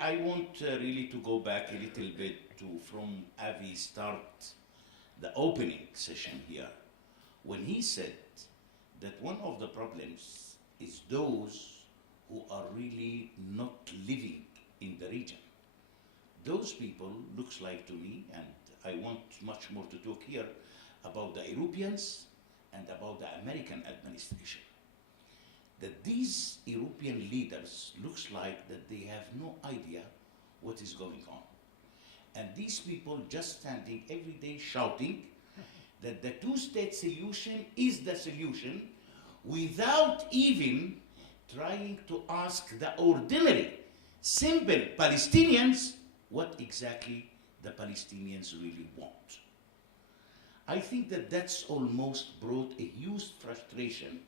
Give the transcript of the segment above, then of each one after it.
I want really to go back a little bit to from Avi start the opening session here, when he said that one of the problems is those who are really not living in the region. Those people looks like to me, and I want much more to talk here about the Europeans and about the American administration. That these European leaders looks like that they have no idea what is going on. And these people just standing every day shouting that the two-state solution is the solution without even trying to ask the ordinary, simple Palestinians what exactly the Palestinians really want. I think that that's almost brought a huge frustration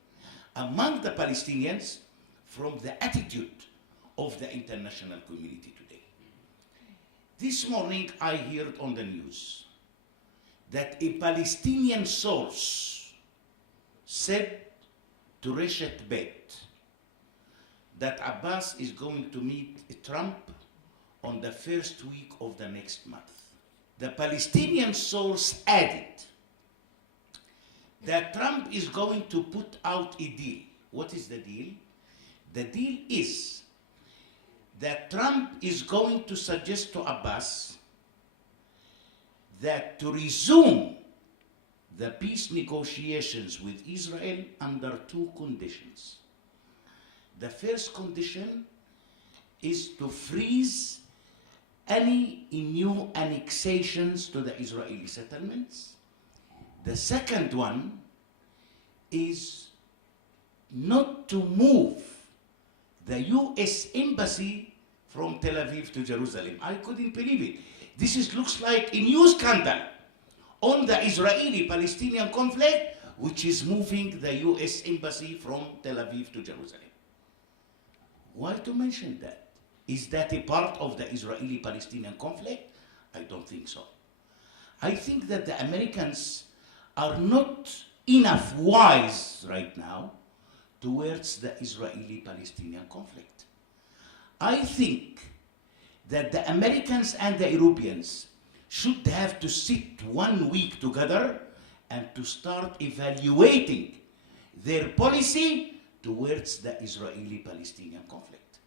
among the Palestinians from the attitude of the international community today. This morning I heard on the news that a Palestinian source said to Reshet Bet that Abbas is going to meet Trump on the first week of the next month. The Palestinian source added that Trump is going to put out a deal. What is the deal? The deal is that Trump is going to suggest to Abbas that to resume the peace negotiations with Israel under two conditions. The first condition is to freeze any new annexations to the Israeli settlements. The second one is not to move the US embassy from Tel Aviv to Jerusalem. I couldn't believe it. This looks like a new scandal on the Israeli-Palestinian conflict, which is moving the US embassy from Tel Aviv to Jerusalem. Why to mention that? Is that a part of the Israeli-Palestinian conflict? I don't think so. I think that the Americans are not enough wise right now towards the Israeli-Palestinian conflict. I think that the Americans and the Europeans should have to sit 1 week together and to start evaluating their policy towards the Israeli-Palestinian conflict.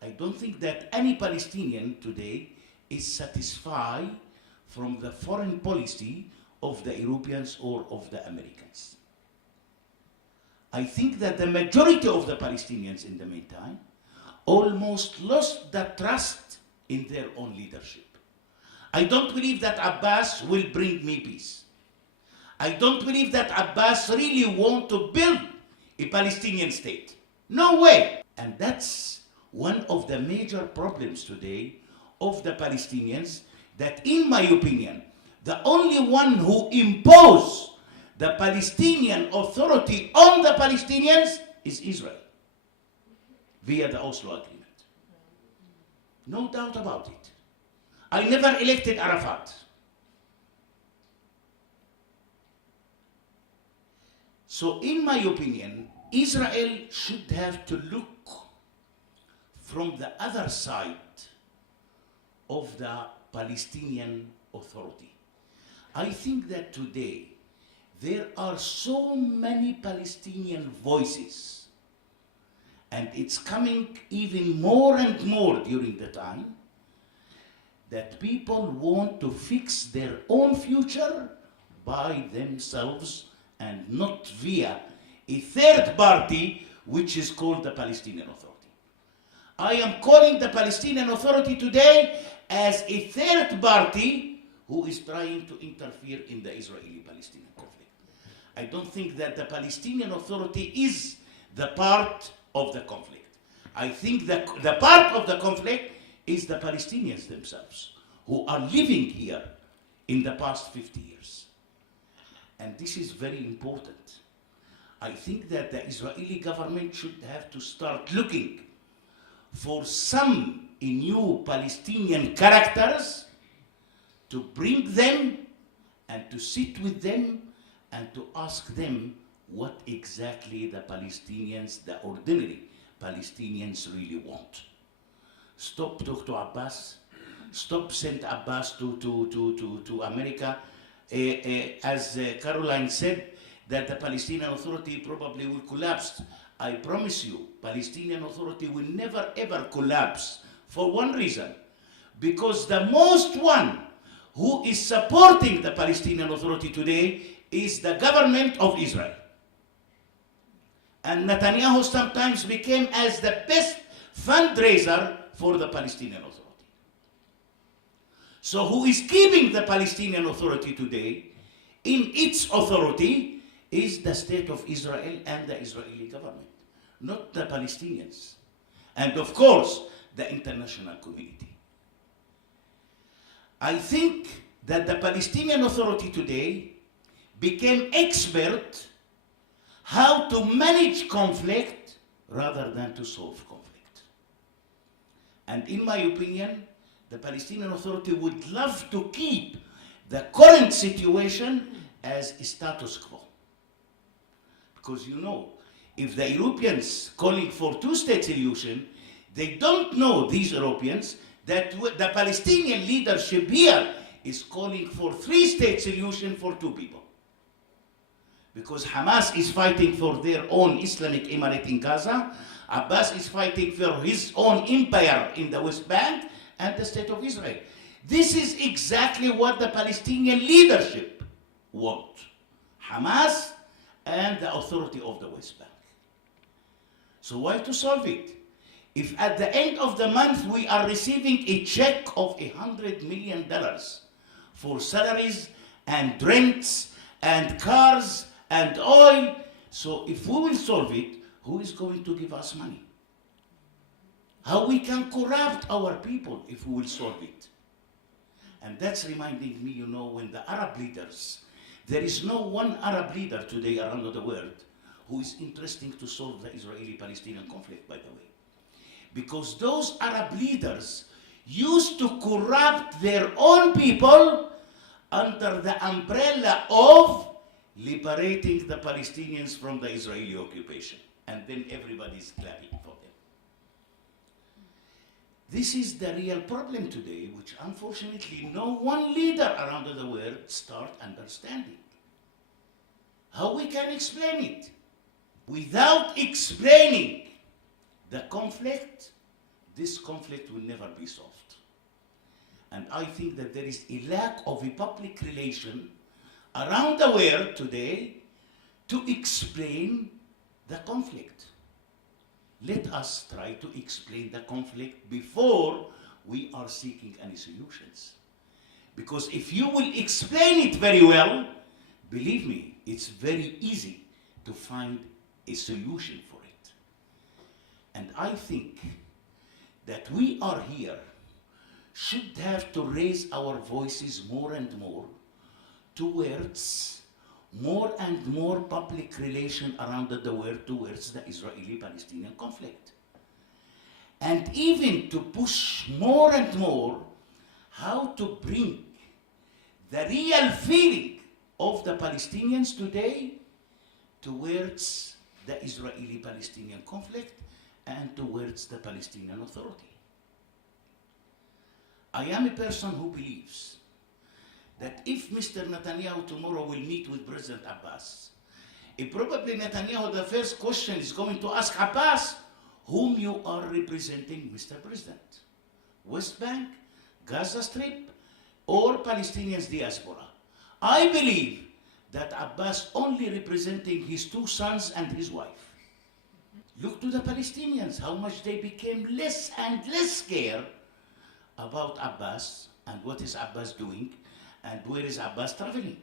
I don't think that any Palestinian today is satisfied from the foreign policy of the Europeans or of the Americans. I think that the majority of the Palestinians in the meantime almost lost the trust in their own leadership. I don't believe that Abbas will bring me peace. I don't believe that Abbas really wants to build a Palestinian state. No way. And that's one of the major problems today of the Palestinians, that in my opinion, the only one who imposed the Palestinian Authority on the Palestinians is Israel, via the Oslo Agreement. No doubt about it. I never elected Arafat. So in my opinion, Israel should have to look from the other side of the Palestinian Authority. I think that today there are so many Palestinian voices, and it's coming even more and more during the time, that people want to fix their own future by themselves and not via a third party which is called the Palestinian Authority. I am calling the Palestinian Authority today as a third party who is trying to interfere in the Israeli-Palestinian conflict. I don't think that the Palestinian Authority is the part of the conflict. I think that the part of the conflict is the Palestinians themselves, who are living here in the past 50 years. And this is very important. I think that the Israeli government should have to start looking for some new Palestinian characters to bring them and to sit with them and to ask them what exactly the Palestinians, the ordinary Palestinians, really want. stop talk to Abbas, stop send Abbas to America. As Caroline said, that the Palestinian Authority probably will collapse. I promise you, Palestinian Authority will never ever collapse for one reason. Because the most one who is supporting the Palestinian Authority today is the government of Israel. And Netanyahu sometimes became as the best fundraiser for the Palestinian Authority. So who is keeping the Palestinian Authority today in its authority is the state of Israel and the Israeli government, not the Palestinians. And of course, the international community. I think that the Palestinian Authority today became expert how to manage conflict rather than to solve conflict. And in my opinion, the Palestinian Authority would love to keep the current situation as status quo. Because you know, if the Europeans calling for two-state solution, they don't know, these Europeans, that the Palestinian leadership here is calling for three-state solution for two people. Because Hamas is fighting for their own Islamic Emirate in Gaza, Abbas is fighting for his own empire in the West Bank, and the state of Israel. This is exactly what the Palestinian leadership want. Hamas and the authority of the West Bank. So why to solve it? If at the end of the month we are receiving a check of $100 million for salaries and rents and cars and oil, so if we will solve it, who is going to give us money? How we can corrupt our people if we will solve it? And that's reminding me, you know, when the Arab leaders, there is no one Arab leader today around the world who is interested to solve the Israeli-Palestinian conflict, by the way. Because those Arab leaders used to corrupt their own people under the umbrella of liberating the Palestinians from the Israeli occupation. And then everybody's clapping for them. This is the real problem today, which unfortunately no one leader around the world start understanding. How we can explain it? Without explaining the conflict, this conflict will never be solved. And I think that there is a lack of a public relation around the world today to explain the conflict. Let us try to explain the conflict before we are seeking any solutions. Because if you will explain it very well, believe me, it's very easy to find a solution for it. And I think that we are here should have to raise our voices more and more towards more and more public relation around the world towards the Israeli-Palestinian conflict. And even to push more and more how to bring the real feeling of the Palestinians today towards the Israeli-Palestinian conflict and towards the Palestinian Authority. I am a person who believes that if Mr. Netanyahu tomorrow will meet with President Abbas, probably Netanyahu, the first question is going to ask Abbas, whom you are representing, Mr. President? West Bank, Gaza Strip, or Palestinians diaspora? I believe that Abbas only representing his two sons and his wife. Look to the Palestinians, how much they became less and less scared about Abbas and what is Abbas doing and where is Abbas traveling.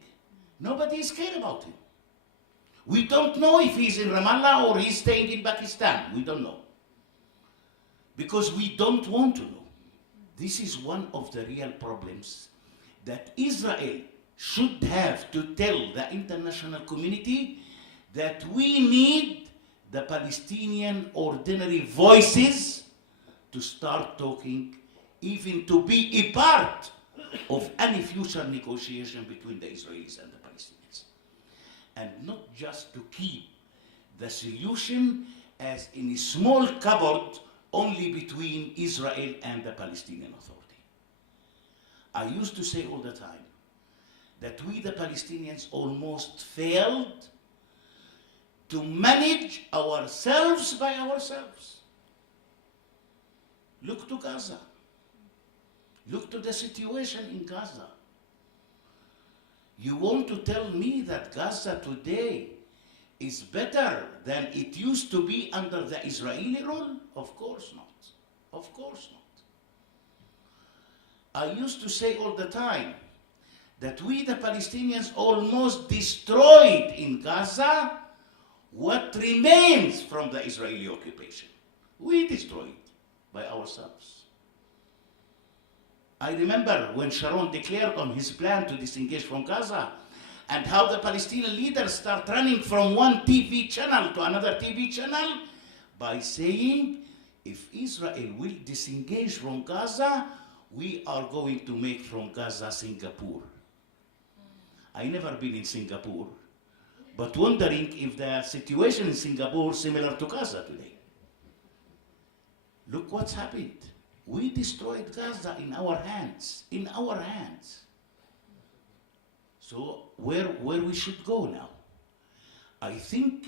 Nobody is scared about him. We don't know if he's in Ramallah or he's staying in Pakistan. We don't know. Because we don't want to know. This is one of the real problems that Israel should have to tell the international community that we need the Palestinian ordinary voices to start talking, even to be a part of any future negotiation between the Israelis and the Palestinians. And not just to keep the solution as in a small cupboard only between Israel and the Palestinian Authority. I used to say all the time that we, the Palestinians, almost failed to manage ourselves by ourselves. Look to Gaza. Look to the situation in Gaza. You want to tell me that Gaza today is better than it used to be under the Israeli rule? Of course not. Of course not. I used to say all the time that we, the Palestinians, almost destroyed in Gaza what remains from the Israeli occupation. We destroyed by ourselves. I remember when Sharon declared on his plan to disengage from Gaza, and how the Palestinian leaders start running from one TV channel to another TV channel by saying, if Israel will disengage from Gaza, we are going to make from Gaza Singapore. I never been in Singapore, but wondering if the situation in Singapore is similar to Gaza today. Look what's happened. We destroyed Gaza in our hands, in our hands. So where we should go now? I think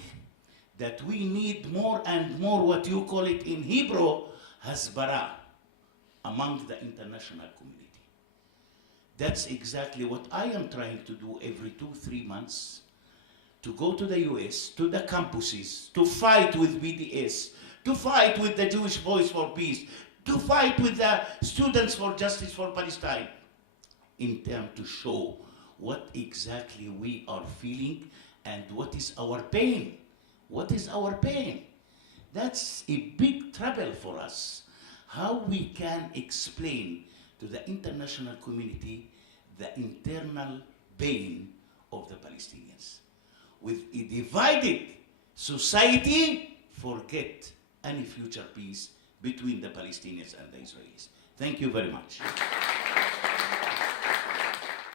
that we need more and more what you call it in Hebrew, hasbara, among the international community. That's exactly what I am trying to do every 2-3 months, to go to the US, to the campuses, to fight with BDS, to fight with the Jewish Voice for Peace, to fight with the Students for Justice for Palestine, in terms to show what exactly we are feeling and what is our pain. What is our pain? That's a big trouble for us. How we can explain to the international community the internal pain of the Palestinians. With a divided society, forget any future peace between the Palestinians and the Israelis. Thank you very much.